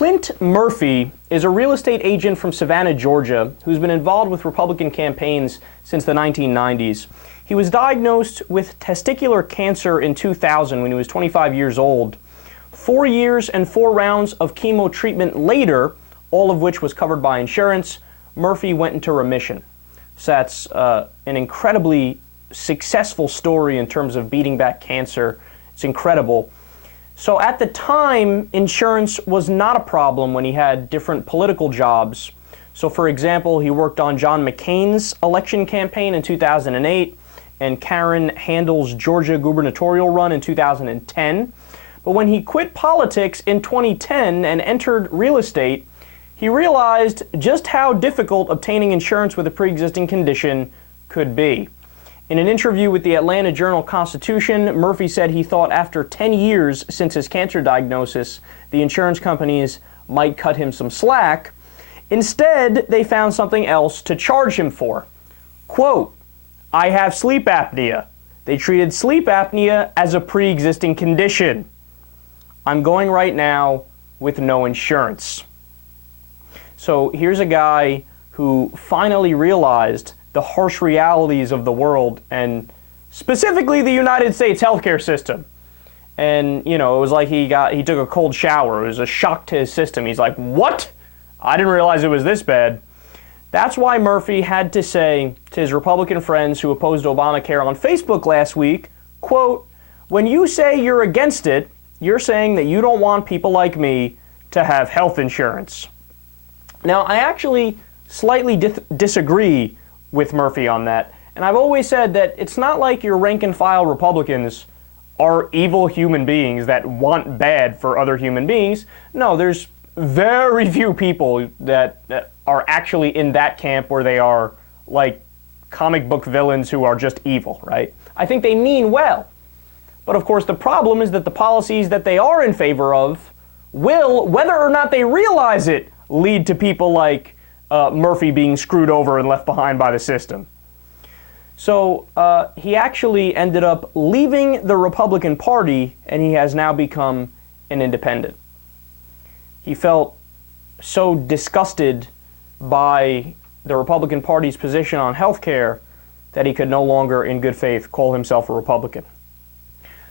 Clint Murphy is a real estate agent from Savannah, Georgia, who's been involved with Republican campaigns since the 1990s. He was diagnosed with testicular cancer in 2000 when he was 25 years old. 4 years and 4 rounds of chemo treatment later, all of which was covered by insurance, Murphy went into remission. So that's an incredibly successful story in terms of beating back cancer. It's incredible. So at the time, insurance was not a problem when he had different political jobs. So for example, he worked on John McCain's election campaign in 2008 and Karen Handel's Georgia gubernatorial run in 2010. But when he quit politics in 2010 and entered real estate, he realized just how difficult obtaining insurance with a pre-existing condition could be. In an interview with the Atlanta Journal-Constitution, Murphy said he thought after 10 years since his cancer diagnosis, the insurance companies might cut him some slack. Instead, they found something else to charge him for. Quote, "I have sleep apnea. They treated sleep apnea as a pre-existing condition. I'm going right now with no insurance." So here's a guy who finally realized the harsh realities of the world and specifically the United States healthcare system. And, you know, it was like he took a cold shower. It was a shock to his system. He's like, what? I didn't realize it was this bad. That's why Murphy had to say to his Republican friends who opposed Obamacare on Facebook last week, quote, "When you say you're against it, you're saying that you don't want people like me to have health insurance." Now, I actually slightly disagree with Murphy on that. And I've always said that it's not like your rank and file Republicans are evil human beings that want bad for other human beings. No, there's very few people that are actually in that camp where they are like comic book villains who are just evil, right? I think they mean well. But of course the problem is that the policies that they are in favor of will, whether or not they realize it, lead to people like Murphy being screwed over and left behind by the system. So he actually ended up leaving the Republican Party and he has now become an independent. He felt so disgusted by the Republican Party's position on health care that he could no longer, in good faith, call himself a Republican.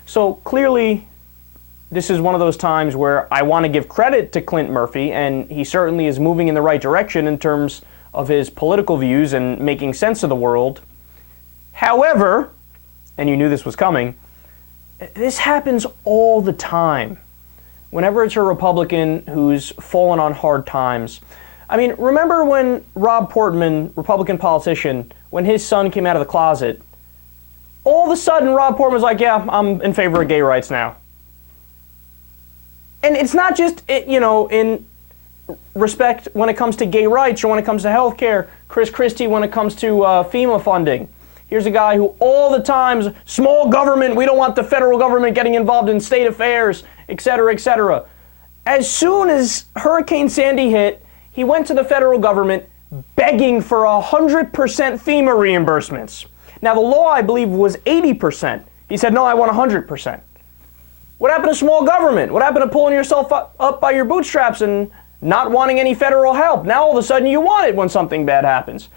So clearly, this is one of those times where I want to give credit to Clint Murphy, and he certainly is moving in the right direction in terms of his political views and making sense of the world. However, and you knew this was coming, this happens all the time. Whenever it's a Republican who's fallen on hard times. I mean, remember when Rob Portman, Republican politician, when his son came out of the closet, all of a sudden Rob Portman was like, yeah, I'm in favor of gay rights now. And it's not just, you know, in respect when it comes to gay rights or when it comes to health care, Chris Christie when it comes to FEMA funding. Here's a guy who all the time, small government, we don't want the federal government getting involved in state affairs, et cetera, et cetera. As soon as Hurricane Sandy hit, he went to the federal government begging for 100% FEMA reimbursements. Now the law, I believe, was 80%. He said, no, I want 100%. What happened to small government? What happened to pulling yourself up by your bootstraps and not wanting any federal help? Now all of a sudden you want it when something bad happens.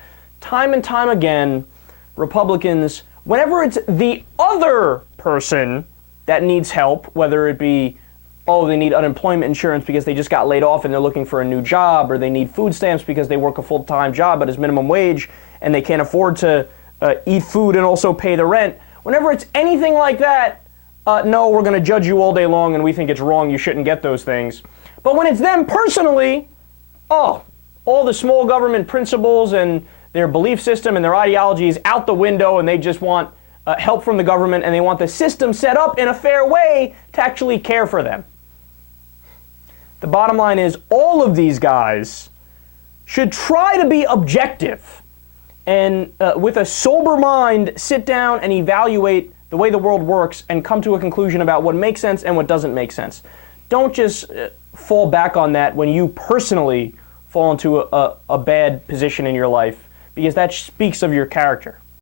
Time and time again, Republicans, whenever it's the other person that needs help, whether it be, oh, they need unemployment insurance because they just got laid off and they're looking for a new job, or they need food stamps because they work a full-time job but it's minimum wage and they can't afford to eat food and also pay the rent. Whenever it's anything like that, no, we're going to judge you all day long and we think it's wrong, you shouldn't get those things. But when it's them personally, oh, all the small government principles and their belief system and their ideology is out the window and they just want help from the government and they want the system set up in a fair way to actually care for them. The bottom line is all of these guys should try to be objective and with a sober mind sit down and evaluate the way the world works and come to a conclusion about what makes sense and what doesn't make sense. Don't just fall back on that when you personally fall into a bad position in your life, because that speaks of your character.